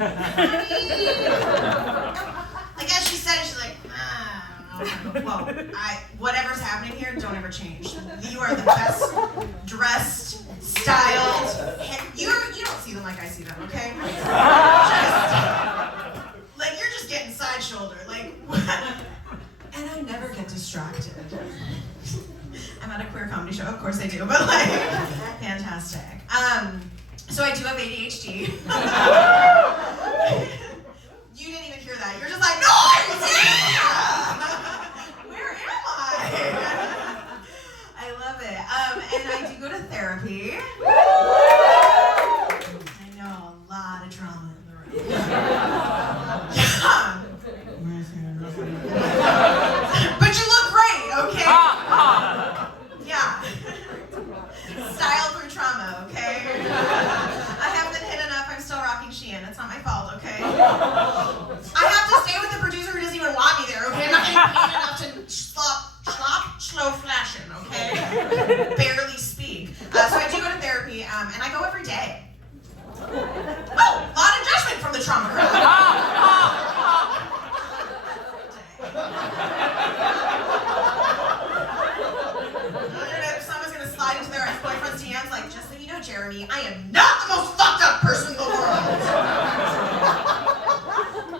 Like as she said it, she's like, I don't know. Well, whatever's happening here, don't ever change. You are the best dressed, styled. You don't see them like I see them, okay? Like you're just getting side shoulder, like. And I never get distracted. I'm at a queer comedy show, of course I do, but like, fantastic. So I do have ADHD. You didn't even hear that. You're just like, noise! Yeah! Where am I? I love it. And I do go to therapy. I know, a lot of trauma in the room. Yeah. But you look great, okay? Yeah. Style through trauma, okay? I haven't been hit enough. I'm still rocking Shein. It's not my fault, okay? I have to stay with the producer who doesn't even want me there, okay? I'm not getting paid enough to slow flashing, okay? Barely speak. So I do go to therapy, and I go every day. Oh, a lot of judgment from the trauma crowd. If someone's gonna slide into their ex-boyfriend's DMs, like, just so you know, Jeremy, I am not the most fucked up person in the world.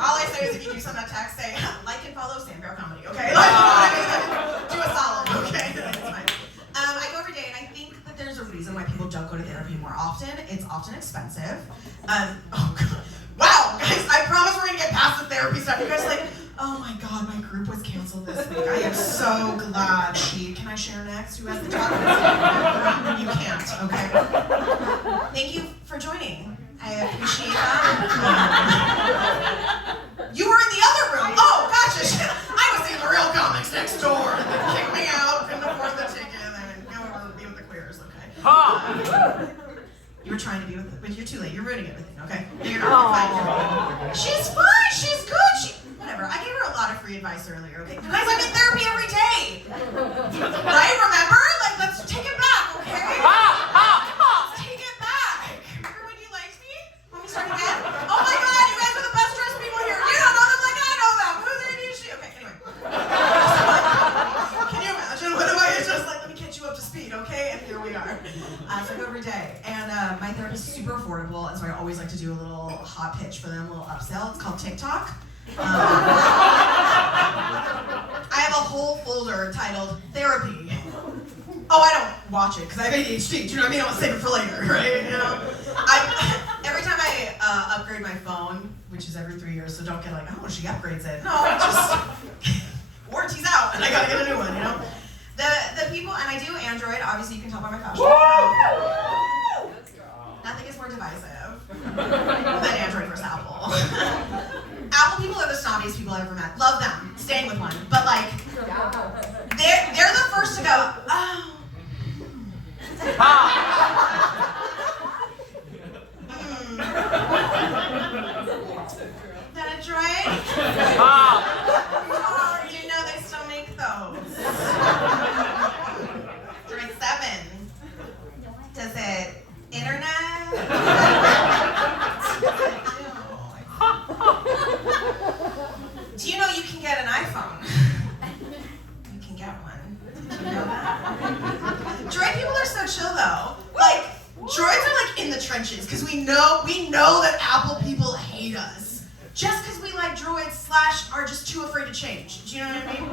All I say is if you do send that text, say, like and follow Sandbear Comedy, okay? Like, you know what I mean? Do a solid, okay? It's fine. I go every day, and I think that there's a reason why people don't go to therapy more often. It's often expensive. Oh, God. Wow, guys, I promise we're gonna get past the therapy stuff. You guys are like, oh my God, my group was canceled this week. I am so glad. Can I share next? Who has the topic? You can't, okay? Thank you for joining. I appreciate that. You were in the other room. Oh, gotcha. I was seeing the real comics next door. And they kicked me out, couldn't afford the ticket, and then go over to be with the queers, okay? You were trying to be with but you're too late. You're ruining everything, okay? You're not fine. She's fine. She's good. Whatever. I gave her a lot of free advice earlier, okay? You guys, I'm in therapy every day. Right? Remember? Like, let's take it back, okay? Let's take it back. Remember when you liked me? Want me to start again? Oh my God, you guys are the best dressed people here. You don't know them like I know them. Who's ADHD? Okay, anyway. Can you imagine? What if I just like, let me catch you up to speed, okay? And here we are. So I go every day. And my therapist is super affordable, and so I always like to do a little hot pitch for them, a little upsell. It's called TikTok. I have a whole folder titled Therapy. Oh, I don't watch it because I have ADHD. Do you know what I mean? I want to save it for later, right? You know? Every time I upgrade my phone, which is every 3 years, so don't get like, oh, she upgrades it. No, just warranty's out, and I gotta get a new one, you know? The people, and I do Android, obviously you can tell by my fashion. Nothing is more divisive than Android versus Apple. Apple people are the snobbiest people I've ever met. Love them. Staying with one. But like, they're the first to go, oh. That a drink? Oh, do you know they still make those? Drink 7. Does it internet? Do you know you can get an iPhone? You can get one. Did you know that? Droid people are so chill though. Like, droids are like in the trenches because we know that Apple people hate us. Just because we like droids / are just too afraid to change. Do you know what I mean?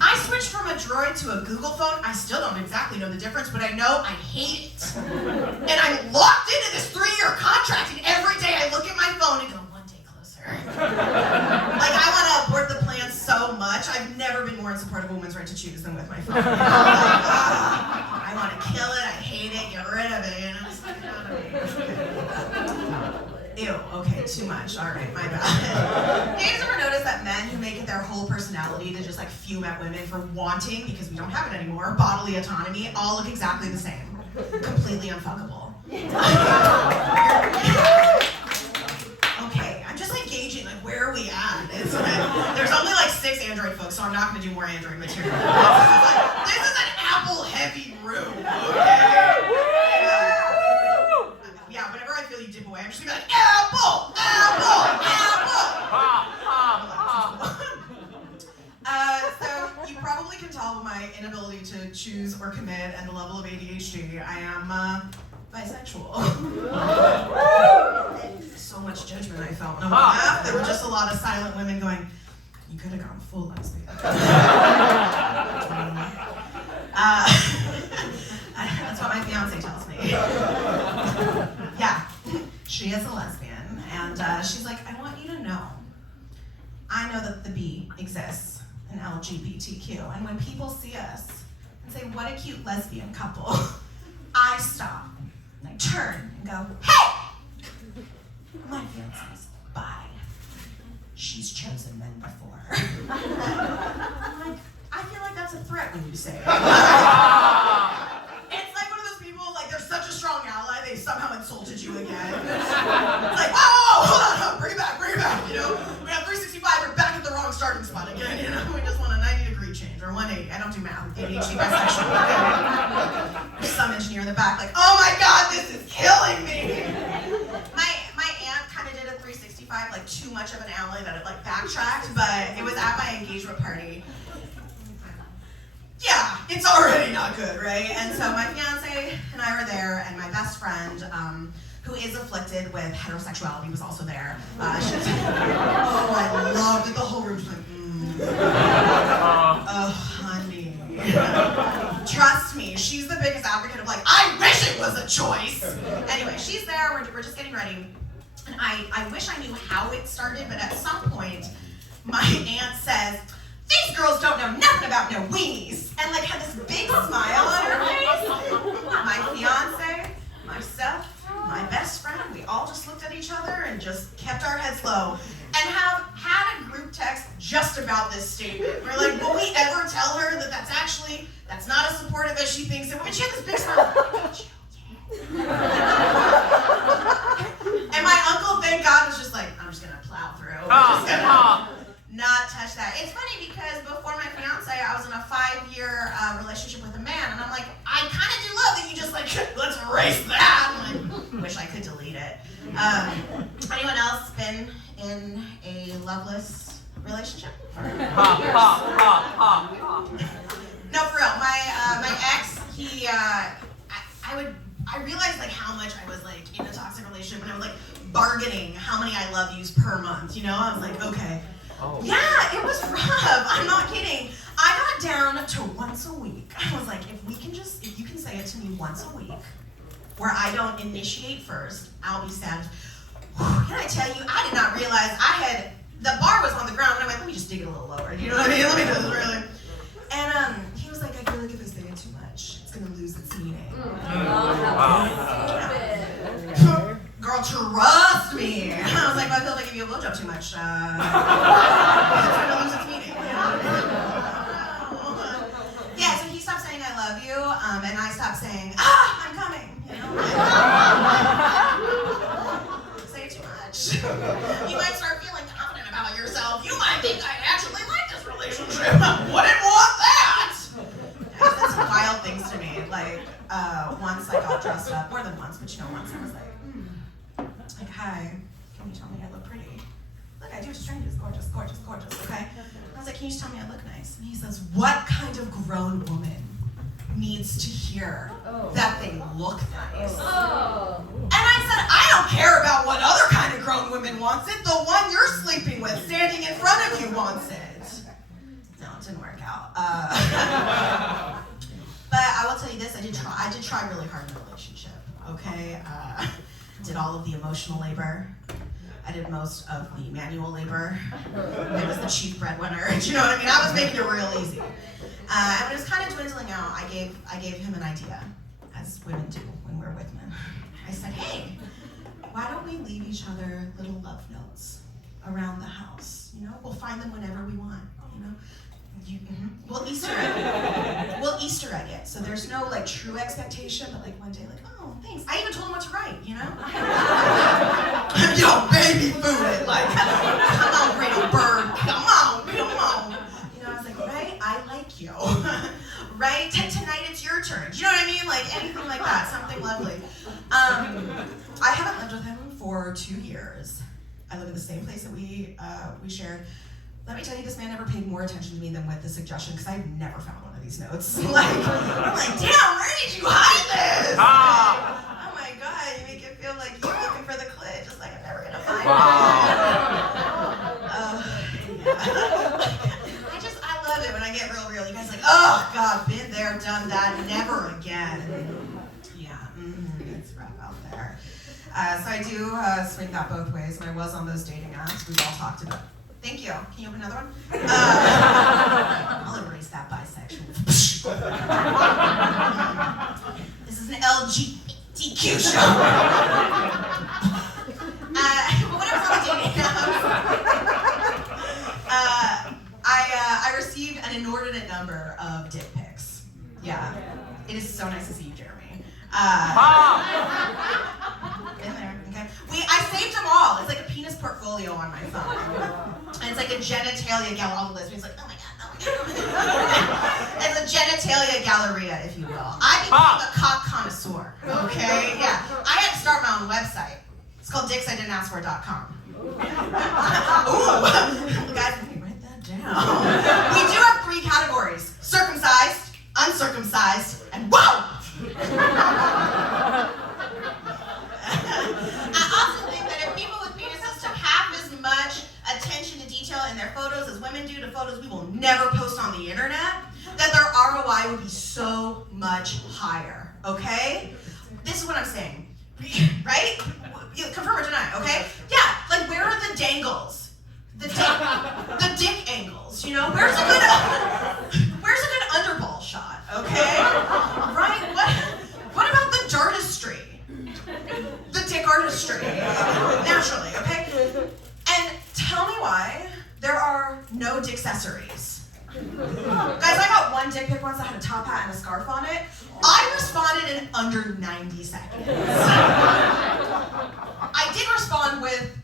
I switched from a droid to a Google phone. I still don't exactly know the difference, but I know I hate it. And I'm locked into this 3-year contract, and every day I look at my phone and go, one day closer. Like, I want to abort the plan so much. I've never been more in support of a woman's right to choose than with my phone. Like, I want to kill it, I hate it, get rid of it, you know? Just get it out of me. Ew, okay, too much. All right, my bad. You guys ever notice that men who make it their whole personality to just like fume at women for wanting, because we don't have it anymore, bodily autonomy, all look exactly the same. Completely unfuckable. Okay, I'm just like gauging, like, where are we at? It's like, there's only like 6 Android folks, so I'm not going to do more Android material. This is an Apple-heavy room, okay? Yeah, whenever I feel you dip away, I'm just gonna be like, Apple! Apple! PhD, I am bisexual. So much judgment I felt. No, there were just a lot of silent women going, you could have gone full lesbian. That's what my fiance tells me. Yeah, she is a lesbian, and she's like, I want you to know, I know that the B exists in LGBTQ, and when people see us and say, what a cute lesbian couple, I stop, and I turn and go, hey! My fiance's bi. She's chosen men before. I'm like, I feel like that's a threat when you say it. It's like one of those people, like they're such a strong ally, they somehow insulted you again. It's like, oh, hold on, bring it back, you know? We have 365, we're back at the wrong starting spot again, you know? We just want a 90-degree change, or 180, I don't do math, ADHD, bisexual. There's some engineer in the back like, oh my God, this is killing me. My aunt kind of did a 365, like too much of an ally that it like backtracked, but it was at my engagement party. Yeah, it's already not good, right? And so my fiance and I were there, and my best friend, who is afflicted with heterosexuality, was also there. She was like, oh, I loved it. The whole room was like, oh, honey. Trust me, she's the biggest advocate of like, I wish it was a choice. Anyway, she's there, we're just getting ready. And I wish I knew how it started, but at some point, my aunt says, these girls don't know nothing about no weenies, and like had this big smile on her face. My fiance, myself, my best friend, we all just looked at each other and just kept our heads low and have had a group text just about this statement. We're like, will we ever tell her that that's not as supportive as she thinks it? But she had this big smile. And my uncle, thank God, was just like, I'm just gonna plow through. I'm just gonna not touch that. It's funny because before my fiance, I was in a 5-year relationship with a man, and I'm like, I kind of do love that you just like, let's erase that. I'm like, wish I could delete it. Anyone else been in a loveless relationship? No, for real. My ex, he, I realized like how much I was like in a toxic relationship, and I was like bargaining how many I love yous per month. You know, I was like, okay. Oh. Yeah, it was rough. I'm not kidding. I got down to once a week. I was like, if you can say it to me once a week, where I don't initiate first, I'll be sad. Can I tell you, I did not realize the bar was on the ground, and I went, let me just dig it a little lower. You know what I mean? Let me just really. And he was like, I feel like if I say it too much, it's gonna lose its meaning. Girl, trust me. I was like, well, I feel like I give you a blowjob too much. It's gonna lose its meaning. Yeah, so he stopped saying I love you, and I stopped saying, I'm coming. You know? Say it too much. You might start feeling confident about yourself. You might think I actually like this relationship. Wouldn't want that. Yeah, he said some wild things to me. Like, once I got dressed up, more than once, but once I was like, hi, can you tell me I look pretty? Look, I do strangers, gorgeous, gorgeous, gorgeous, okay? I was like, can you just tell me I look nice? And he says, what kind of grown woman needs to hear that they look nice? Oh. And I said, I don't care about what other kind of grown woman wants it. The one you're sleeping with standing in front of you wants it. No, it didn't work out. But I will tell you this, I did try really hard in the relationship, okay? Did all of the emotional labor. I did most of the manual labor. I was the chief breadwinner. Do you know what I mean? I was making it real easy. And when it was kind of dwindling out, I gave him an idea, as women do when we're with men. I said, hey, why don't we leave each other little love notes around the house? You know, we'll find them whenever we want. You know. We'll Easter egg it. We'll Easter egg it. So there's no like true expectation, but like one day, like, oh, thanks. I even told him what to write, you know? Yo, baby food it. Like, come on, Greta Bird. Come on. You know, I was like, right? I like you. Right? Tonight it's your turn. Do you know what I mean? Like anything like that. Something lovely. I haven't lived with him for 2 years. I live in the same place that we shared. Let me tell you, this man never paid more attention to me than with the suggestion, because I've never found one of these notes. I'm like, damn, where did you hide this? Oh my God, you make it feel like you're looking for the clit, just like I'm never gonna find it. Yeah. I love it when I get real. You guys are like, oh God, been there, done that, never again. Yeah, it's rough out there. So I do swing that both ways. When I was on those dating apps, we've all talked about. Thank you. Can you open another one? I'll erase that bisexual. This is an LGBTQ show. But when I was on the dating apps, I received an inordinate number of dick pics. Yeah. It is so nice to see you, Jeremy. In there, okay? I saved them all. It's like a penis portfolio on my phone. And it's like a genitalia gallery. All the lesbians like, oh my God. It's a genitalia galleria, if you will. I became a cock connoisseur, okay? Yeah. I had to start my own website. It's called dicksIdidn'taskfor.com. Ooh. Guys, let me write that down. We do have 3 categories: circumcised, uncircumcised, and whoa! I also think that if people with penises took half as much attention to detail in their photos as women do to photos we will never post on the internet, that their ROI would be so much higher, okay? This is what I'm saying, right? Confirm or deny, okay? Yeah, like where are the dangles? The dick angles, you know? Where's a good underball shot, okay? Right? What about the artistry? The dick artistry, naturally, okay? And tell me why there are no dick accessories. Guys, I got one dick pic once that had a top hat and a scarf on it. I responded in under 90 seconds. I did respond with,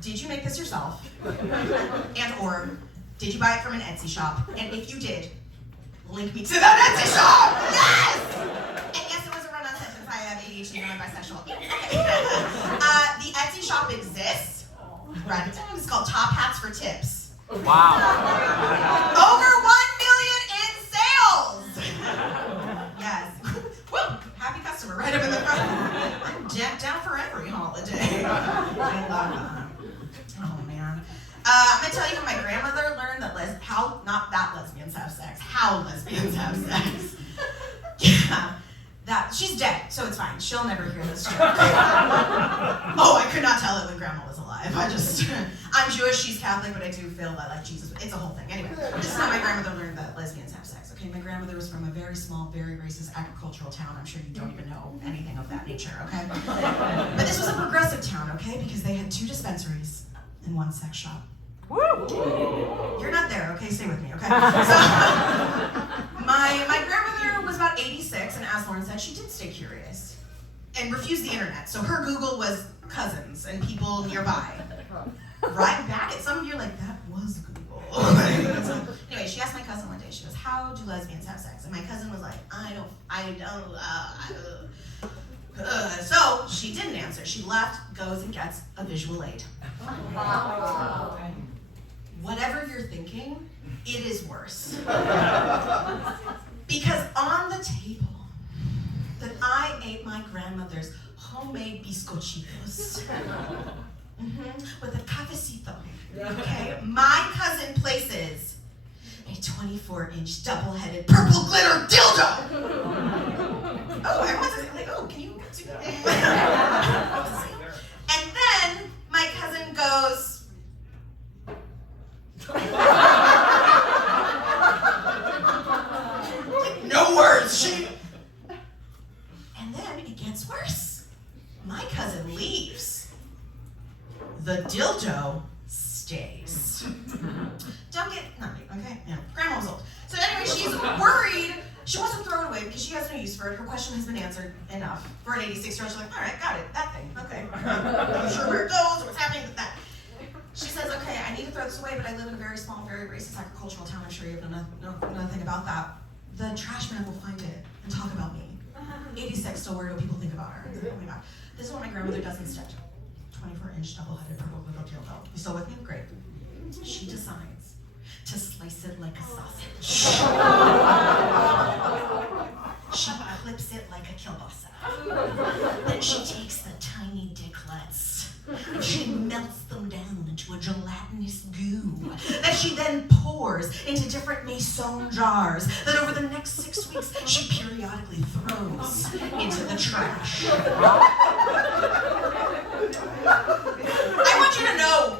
did you make this yourself? And or, did you buy it from an Etsy shop? And if you did, link me to that Etsy shop! Yes! And yes, it was a run-on sentence. I have ADHD and I'm bisexual. The Etsy shop exists. Write it down. It's called Top Hats for Tips. Wow. Over 1 million in sales! Yes. Woo! Happy customer right up in the front. I'm decked out for every holiday. I love that. Oh man. I'm gonna tell you how my grandmother learned that not that lesbians have sex, how lesbians have sex. Yeah. That she's dead, so it's fine. She'll never hear this joke. Oh, I could not tell it when Grandma was alive. I'm Jewish, she's Catholic, but I do feel that like Jesus. It's a whole thing. Anyway, this is how my grandmother learned that lesbians have sex. Okay, my grandmother was from a very small, very racist agricultural town. I'm sure you don't even know anything of that nature. Okay, but this was a progressive town. Okay, because they had 2 dispensaries and 1 sex shop. Woo! You're not there, okay? Stay with me, okay? So, my grandmother was about 86, and as Lauren said, she did stay curious and refused the internet. So her Google was cousins and people nearby. Right back at some of you are like, that was Google. Anyway, she asked my cousin one day, she goes, how do lesbians have sex? And my cousin was like, I don't. So she didn't answer. She left, goes and gets a visual aid. Wow. Whatever you're thinking, it is worse. Because on the table that I ate my grandmother's homemade bizcochitos with a cafecito, okay, my cousin places a 24-inch double-headed purple glitter dildo. Oh, everyone's like, oh, can you do that? And then my cousin goes, no words, and then it gets worse. My cousin leaves. The dildo stays. Don't get, okay? Yeah, Grandma was old. So anyway, she's worried. She wants to throw it away because she has no use for it. Her question has been answered enough. For an 86-year-old, she's like, all right, got it, that thing, okay. I'm sure where it goes, what's happening with that. She says, okay, I need to throw this away, but I live in a very small, very racist agricultural town. I'm sure you know nothing about that. The trash man will find it and talk about me. 86, still worried what people think about her. Oh my God. This is what my grandmother does instead. 24-inch double-headed purple little dildo. You still with me? Great. She decides to slice it like a sausage. She clips it like a kielbasa. Then she takes the tiny dicklets and she melts them down into a gelatinous goo that she then pours into different mason jars that over the next 6 weeks she periodically throws into the trash. I want you to know